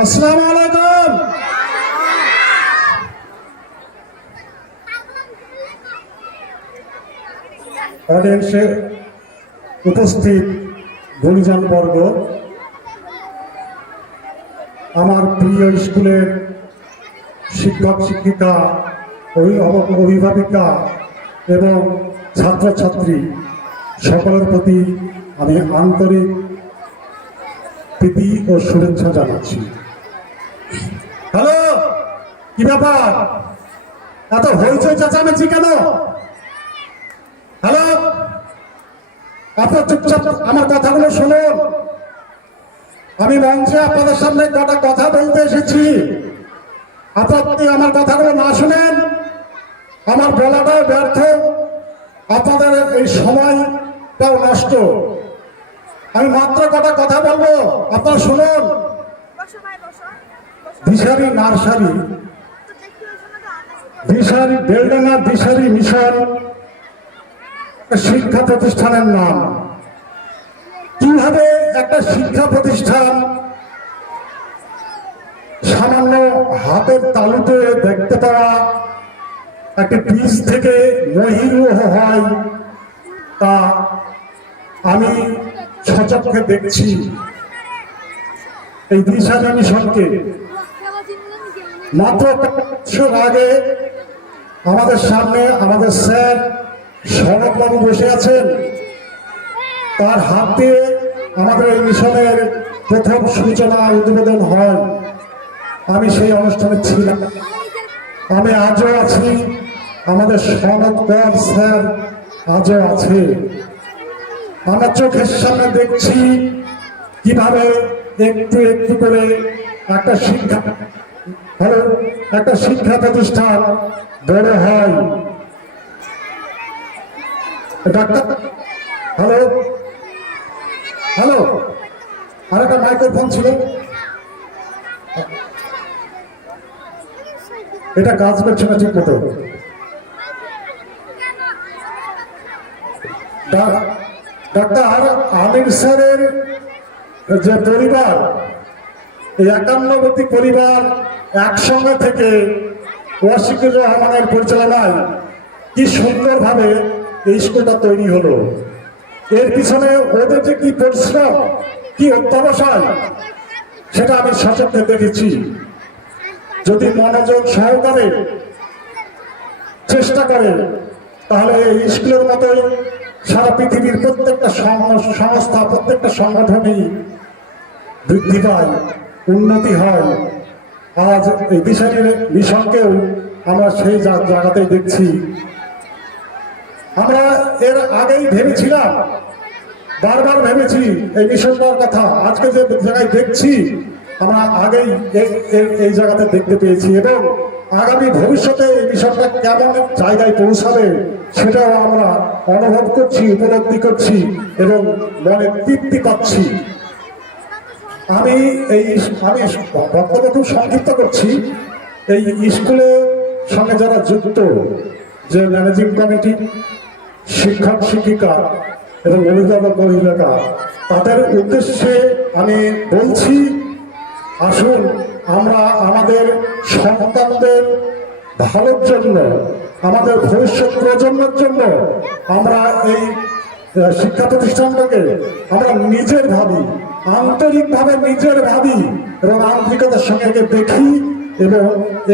আসসালামু আলাইকুম। অডিয়েন্সে উপস্থিত গুণীজন বর্গ, আমার প্রিয় স্কুলের শিক্ষক শিক্ষিকা, অভিভাবক অভিভাবিকা এবং ছাত্রছাত্রী সকলের প্রতি আমি আন্তরিক প্রীতি ও শুভেচ্ছা জানাচ্ছি। হ্যালো, কি ব্যাপার, এত হইচই চেঁচামেচি কেন? হ্যালো, আপনার চুপচাপ আমার কথাগুলো শুনুন। আমি মঞ্চে আপনাদের সামনে কটা কথা বলতে এসেছি। আপনার যদি আমার কথাগুলো না শুনেন, আমার বলাটাও ব্যর্থ, আপনাদের এই সময়টাও নষ্ট। আমি মাত্র কটা কথা বলবো, আপনারা শুনুন। দিশারি নার্সারি, দিশারি বেলডাঙ্গা দিশারি মিশন শিক্ষা প্রতিষ্ঠানের নাম। কিভাবে একটা শিক্ষা প্রতিষ্ঠান সামান্য হাতের তালুতে দেখতে পাওয়া একটা বীজ থেকে মহিরুহ হয় তা আমি সচক্ষে দেখছি। এই দিশারি মিশনকে মাত্র 5 বছর আগে আমাদের সামনে আমাদের স্যার সনদবাবু বসে আছেন, তার হাত দিয়ে আমাদের এই মিশনের প্রথম সূচনা উদ্বোধন হয়। আমি সেই অনুষ্ঠানে ছিলাম, আমি আজও আছি, আমাদের সনদবাবু স্যার আজও আছে। আমরা চোখের সামনে দেখছি কিভাবে একটু একটু করে একটা শিক্ষা প্রতিষ্ঠান বড় হয়। ডাক্তার, হ্যালো হ্যালো, আর একটা মাইক্রোফোন ছিল, এটা কাজ করছে না ঠিক মতো। ডাক্তার আমির স্যারের যে পরিবার, এই 51টি পরিবার একসঙ্গে থেকে ওয়াসিকুর রহমানের পরিচালনায় কি সুন্দরভাবে এই স্কুলটা তৈরি হলো। এর পিছনে ওদের যে কি পরিশ্রম, কি অত্যাবসায়, সেটা আমি সচক্ষে দেখেছি। যদি মনোযোগ সহকারে চেষ্টা করে, তাহলে এই স্কুলের মতোই সারা পৃথিবীর প্রত্যেকটা সংস্থা, প্রত্যেকটা সংগঠনই বৃদ্ধি পায়, উন্নতি হয়। আজ এই দিশারি মিশনকেও আমরা সেই জায়গাতেই দেখছি। আমরা এর আগেই ভেবেছিলাম, বারবার ভেবেছি এই মিশনটার কথা। আজকে যে জায়গায় দেখছি, আমরা আগেই এই জায়গাতে দেখতে পেয়েছি এবং আগামী ভবিষ্যতে এই মিশনটা কেমন জায়গায় পৌঁছাবে সেটাও আমরা অনুভব করছি, উপলব্ধি করছি এবং মনে তৃপ্তি পাচ্ছি। আমি বক্তব্য খুব সংক্ষিপ্ত করছি। এই স্কুলের সঙ্গে যারা যুক্ত, যে ম্যানেজিং কমিটি, শিক্ষক শিক্ষিকা এবং অভিভাবক অভিভাবিকা, তাদের উদ্দেশ্যে আমি বলছি, আসুন আমরা আমাদের সন্তানদের ভালোর জন্য, আমাদের ভবিষ্যৎ প্রজন্মের জন্য আমরা এই শিক্ষা প্রতিষ্ঠানটাকে আমরা নিজের ভাবি, আন্তরিকভাবে নিজের ভাবি এবং আন্তরিকতার সঙ্গে দেখি এবং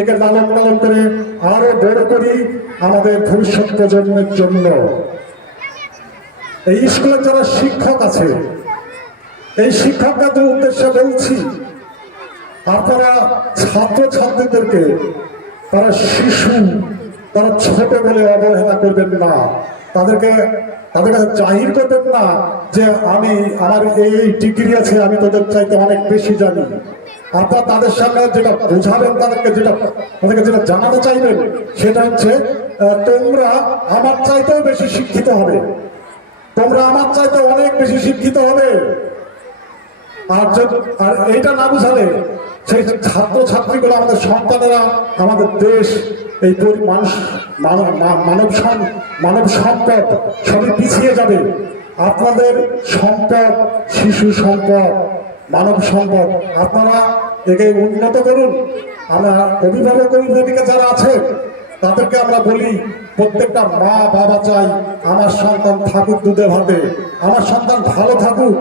একে লালন পালন করে আরো বড় করি আমাদের ভবিষ্যৎ প্রজন্মের জন্য। এই স্কুলের যারা শিক্ষক আছে, এই শিক্ষকদের উদ্দেশ্যে বলছি, আপনারা ছাত্রছাত্রীদেরকে, তারা শিশু, তারা ছোট বলে অবহেলা করবেন না। তাদের কাছে জাহির করবেন না যে আমার এই ডিগ্রি আছে, আমি তোদের চাইতে অনেক বেশি জানি। আপনারা তাদের সামনে যেটা বোঝাবেন, তাদেরকে যেটা জানাতে চাইবেন, সেটা হচ্ছে তোমরা আমার চাইতেও বেশি শিক্ষিত হবে, তোমরা আমার চাইতে অনেক বেশি শিক্ষিত হবে। আর এইটা না বুঝালে সেই ছাত্রছাত্রীগুলো, আমাদের সন্তানেরা, আমাদের দেশ, এই মানব সম্পদ সবই পিছিয়ে যাবে। আপনাদের সম্পদ, শিশু সম্পদ, মানব সম্পদ, আপনারা একে উন্নত করুন। আমরা অভিভাবক অভিভাবিকা যারা আছে তাদেরকে আমরা বলি, প্রত্যেকটা মা বাবা চাই আমার সন্তান থাকুক দুধে ভাতে, আমার সন্তান ভালো থাকুক,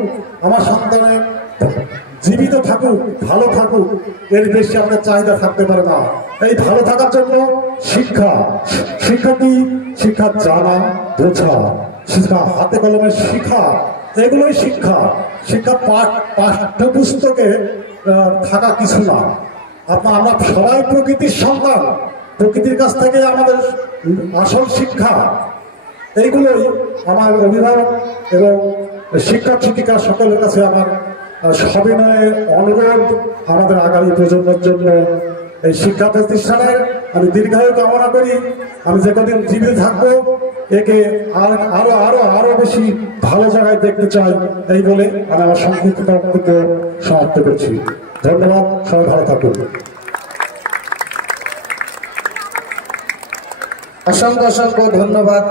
আমার সন্তানের জীবিত থাকুক, ভালো থাকুক, এর বেশি আমাদের চাহিদা থাকতে পারে না। এই ভালো থাকার জন্য শিক্ষা, শিক্ষা কি? শিক্ষা জানা বোঝা, শিক্ষা হাতে কলমে শিক্ষা, এগুলোই শিক্ষা। শিক্ষা পাঠ্যপুস্তকে থাকা কিছু না। আমরা সবাই প্রকৃতির সন্তান, প্রকৃতির কাছ থেকে আমাদের আসল শিক্ষা। এইগুলোই আমার অভিভাবক এবং শিক্ষক শিক্ষিকা সকলের কাছে আমার সবিনয়ে অনুরোধ, আমাদের আগামী প্রজন্মের জন্য এই শিক্ষা প্রতিষ্ঠানের আমি দীর্ঘায়ু কামনা করি। আমি যে কদিন জীবিত থাকবো একে আরো আরো আরো বেশি ভালো জায়গায় দেখতে চাই, এই বলে আমি আমার সংক্ষিপ্ত বক্তব্য সমাপ্ত করছি। ধন্যবাদ, সবাই ভালো থাকুন। অসংখ্য অসংখ্য ধন্যবাদ।